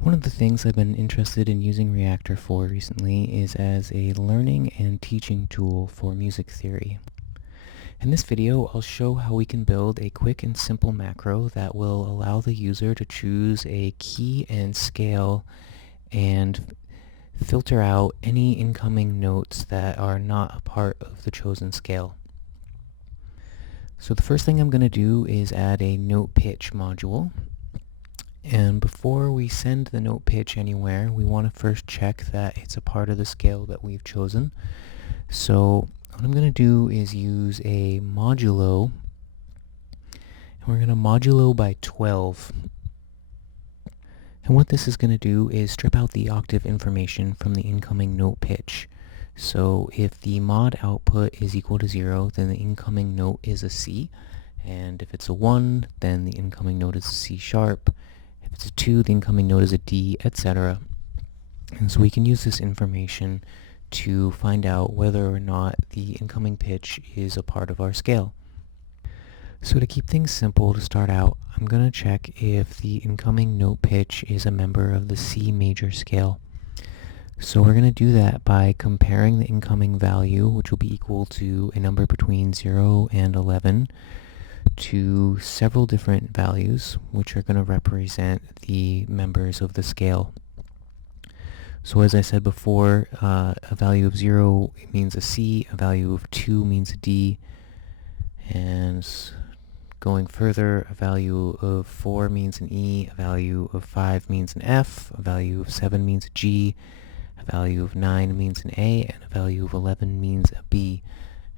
One of the things I've been interested in using Reaktor for recently is as a learning and teaching tool for music theory. In this video, I'll show how we can build a quick and simple macro that will allow the user to choose a key and scale and filter out any incoming notes that are not a part of the chosen scale. So the first thing I'm going to do is add a note pitch module. And before we send the note pitch anywhere, we want to first check that it's a part of the scale that we've chosen. So what I'm going to do is use a modulo, and we're going to modulo by 12. And what this is going to do is strip out the octave information from the incoming note pitch. So if the mod output is equal to 0, then the incoming note is a C. And if it's a 1, then the incoming note is a C sharp. If it's a 2, the incoming note is a D, etc. And so we can use this information to find out whether or not the incoming pitch is a part of our scale. So to keep things simple to start out, I'm going to check if the incoming note pitch is a member of the C major scale. So we're going to do that by comparing the incoming value, which will be equal to a number between 0 and 11, to several different values, which are going to represent the members of the scale. So as I said before, a value of 0 means a C, a value of 2 means a D, and going further, a value of 4 means an E, a value of 5 means an F, a value of 7 means a G, a value of 9 means an A, and a value of 11 means a B.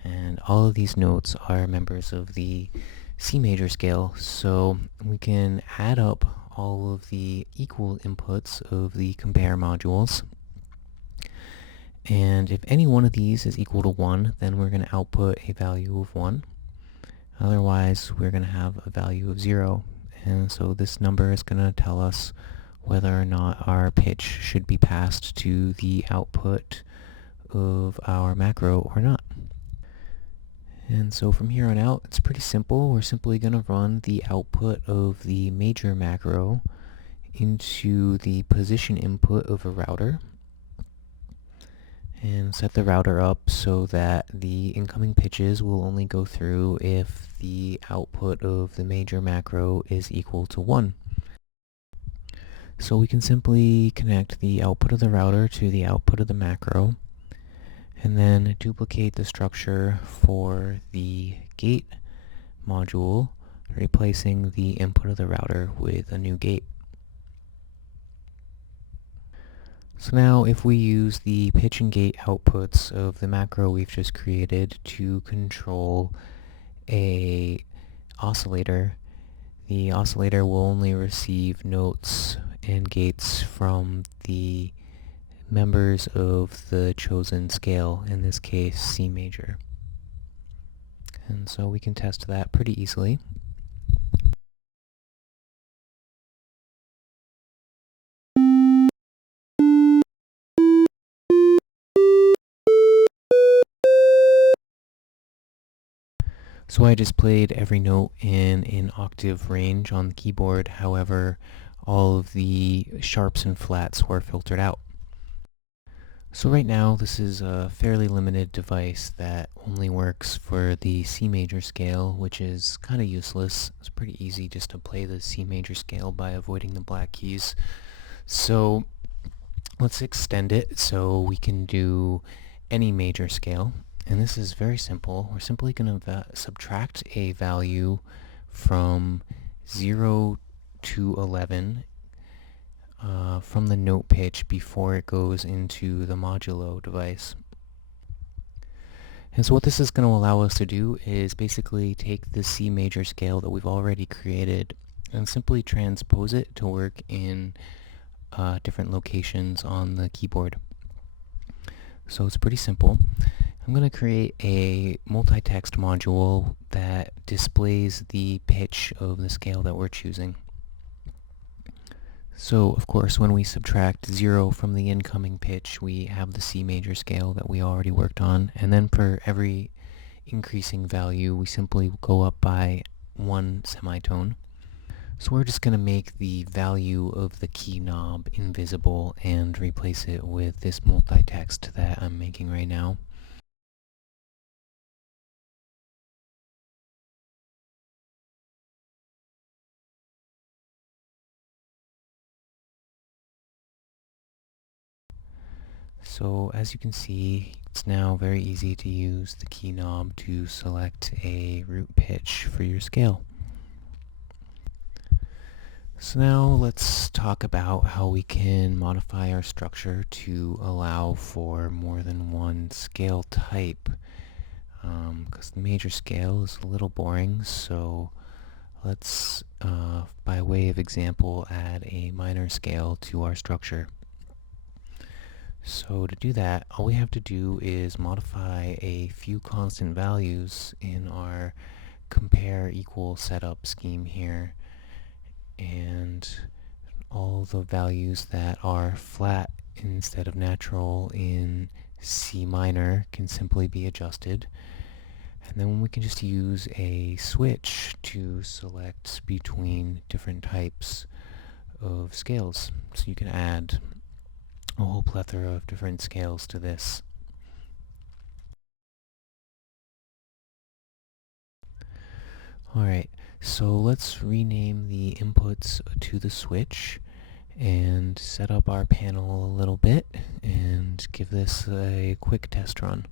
And all of these notes are members of the C major scale, so we can add up all of the equal inputs of the compare modules. And if any one of these is equal to 1, then we're going to output a value of 1. Otherwise, we're going to have a value of 0. And so this number is going to tell us whether or not our pitch should be passed to the output of our macro or not. And so from here on out, it's pretty simple. We're simply going to run the output of the major macro into the position input of a router and set the router up so that the incoming pitches will only go through if the output of the major macro is equal to 1. So we can simply connect the output of the router to the output of the macro, and then duplicate the structure for the gate module, replacing the input of the router with a new gate. So now if we use the pitch and gate outputs of the macro we've just created to control a oscillator, the oscillator will only receive notes and gates from the members of the chosen scale, in this case C major. And so we can test that pretty easily. So I just played every note in an octave range on the keyboard, however all of the sharps and flats were filtered out. So right now this is a fairly limited device that only works for the C major scale, which is kind of useless. It's pretty easy just to play the C major scale by avoiding the black keys. So let's extend it so we can do any major scale. And this is very simple. We're simply going to subtract a value from 0 to 11 from the note pitch before it goes into the modulo device. And so what this is going to allow us to do is basically take the C major scale that we've already created and simply transpose it to work in different locations on the keyboard. So it's pretty simple. I'm going to create a multi-text module that displays the pitch of the scale that we're choosing. So, of course, when we subtract 0 from the incoming pitch, we have the C major scale that we already worked on. And then for every increasing value, we simply go up by 1 semitone. So we're just going to make the value of the key knob invisible and replace it with this multi-text that I'm making right now. So as you can see, it's now very easy to use the key knob to select a root pitch for your scale. So now let's talk about how we can modify our structure to allow for more than one scale type. Because the major scale is a little boring, so let's, by way of example, add a minor scale to our structure. So to do that, all we have to do is modify a few constant values in our compare equal setup scheme here, and all the values that are flat instead of natural in C minor can simply be adjusted. And then we can just use a switch to select between different types of scales. So you can add a whole plethora of different scales to this. Alright, so let's rename the inputs to the switch and set up our panel a little bit and give this a quick test run.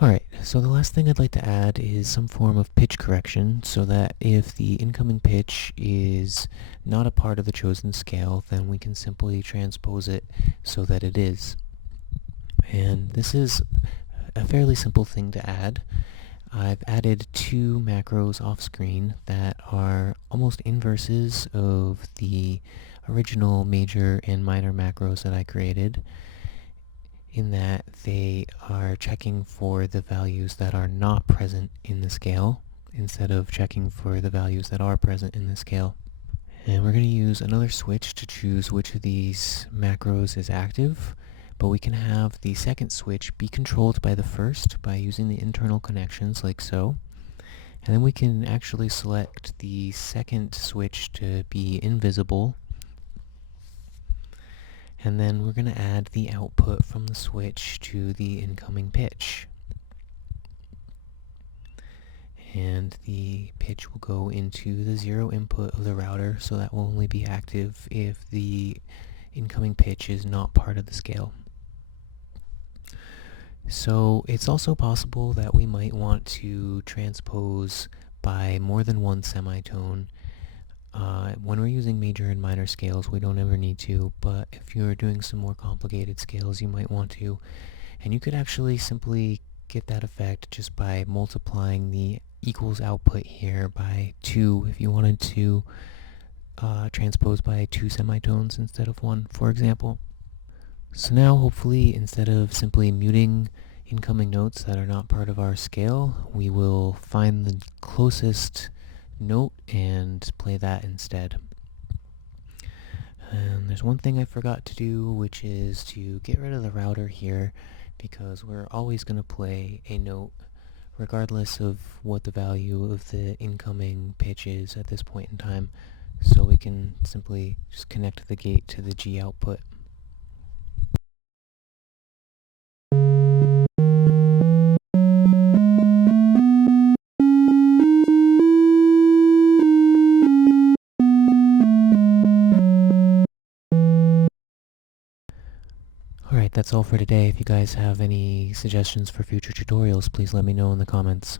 Alright, so the last thing I'd like to add is some form of pitch correction so that if the incoming pitch is not a part of the chosen scale, then we can simply transpose it so that it is. And this is a fairly simple thing to add. I've added two macros off screen that are almost inverses of the original major and minor macros that I created, in that they are checking for the values that are not present in the scale instead of checking for the values that are present in the scale. And we're going to use another switch to choose which of these macros is active, but we can have the second switch be controlled by the first by using the internal connections like so. And then we can actually select the second switch to be invisible. And then we're going to add the output from the switch to the incoming pitch. And the pitch will go into the 0 input of the router, so that will only be active if the incoming pitch is not part of the scale. So it's also possible that we might want to transpose by more than one semitone. When we're using major and minor scales, we don't ever need to, but if you're doing some more complicated scales, you might want to. And you could actually simply get that effect just by multiplying the equals output here by 2 if you wanted to transpose by 2 semitones instead of 1, for example. So now, hopefully, instead of simply muting incoming notes that are not part of our scale, we will find the closest note and play that instead. And there's one thing I forgot to do, which is to get rid of the router here, because we're always going to play a note regardless of what the value of the incoming pitch is at this point in time. So we can simply just connect the gate to the G output. Alright, that's all for today. If you guys have any suggestions for future tutorials, please let me know in the comments.